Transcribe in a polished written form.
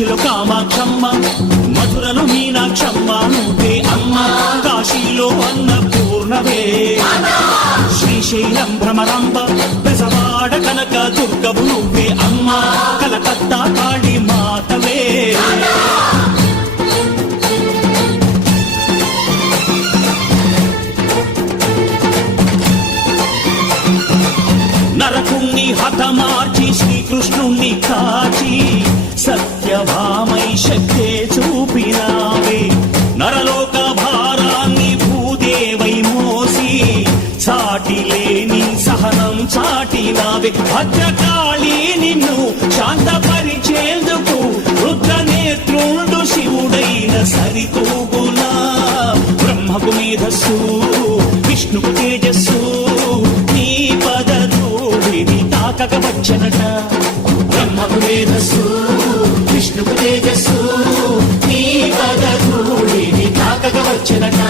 కంచిలో కామాక్షమ్మ, మధురలో మీనాక్షమ్మ నువ్వే అమ్మ, కాశీలో అన్నపూర్ణవే, శ్రీశైలం భ్రమరాంబ, బెజవాడ కనక దుర్గవు నువ్వే అమ్మ, కలకత్తా కాళీ మాతవే. నరకుణ్ణి హతమార్చి శ్రీకృష్ణుణ్ణి కాచి సత్యభామై శక్తే చూపినావే, నరలోక భారాన్ని భూదేవై మోసి సాటి లేని సహనం చాటినావే. భద్రకాళి నిన్ను శాంతపరిచేందుకు రుద్రనేత్రుండు శివుడైన సరితూగునా, బ్రహ్మకు మేధస్సు విష్ణుకు తేజస్సు నీ పదధూళిని తాకక వచ్చనట, బ్రహ్మకు మేధస్సు విష్ణుకు తేజస్సు నీ పదధూళిని తాకక వచ్చనట.